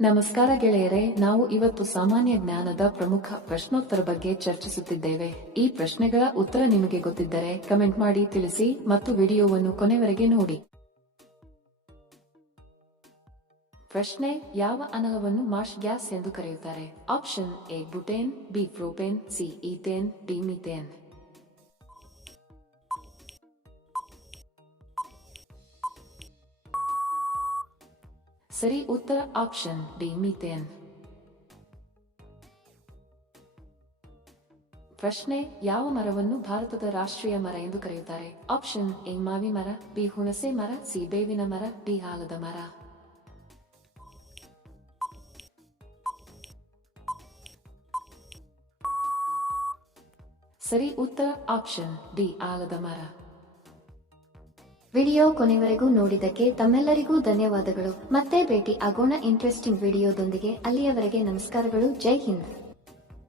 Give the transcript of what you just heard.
ನಮಸ್ಕಾರ ಗೆಳೆಯರೆ, ನಾವು ಇವತ್ತು ಸಾಮಾನ್ಯ ಜ್ಞಾನದ ಪ್ರಮುಖ ಪ್ರಶ್ನೋತ್ತರ ಬಗ್ಗೆ ಚರ್ಚಿಸುತ್ತಿದ್ದೇವೆ. ಈ ಪ್ರಶ್ನೆಗಳ ಉತ್ತರ ನಿಮಗೆ ಗೊತ್ತಿದ್ದರೆ ಕಮೆಂಟ್ ಮಾಡಿ ತಿಳಿಸಿ ಮತ್ತು ವಿಡಿಯೋವನ್ನು ಕೊನೆವರೆಗೆ ನೋಡಿ. ಪ್ರಶ್ನೆ: ಯಾವ ಅನಿಲವನ್ನು ಮಾರ್ಷ್ ಗ್ಯಾಸ್ ಎಂದು ಕರೆಯುತ್ತಾರೆ? Option a butane, b propane, c ethane, d methane. ಸರಿ ಉತ್ತರ ಆಪ್ಷನ್ ಡಿ ಮೀಥೇನ್. ಪ್ರಶ್ನೆ: ಯಾವ ಮರವನ್ನು ಭಾರತದ ರಾಷ್ಟ್ರೀಯ ಮರ ಎಂದು ಕರೆಯುತ್ತಾರೆ? ಆಪ್ಷನ್ ಎ ಮಾವಿ ಮರ, ಬಿ ಹುಣಸೆ ಮರ, ಸಿ ಬೇವಿನ ಮರ, ಡಿ ಆಲದ ಮರ. ಸರಿ ಉತ್ತರ ಆಪ್ಷನ್ ಡಿ ಆಲದ ಮರ. ವಿಡಿಯೋ ಕೊನೆವರೆಗೂ ನೋಡಿದ್ದಕ್ಕೆ ತಮ್ಮೆಲ್ಲರಿಗೂ ಧನ್ಯವಾದಗಳು. ಮತ್ತೆ ಭೇಟಿ ಆಗೋಣ ಇಂಟ್ರೆಸ್ಟಿಂಗ್ ವಿಡಿಯೋದೊಂದಿಗೆ. ಅಲ್ಲಿಯವರೆಗೆ ನಮಸ್ಕಾರಗಳು. ಜೈ ಹಿಂದ್.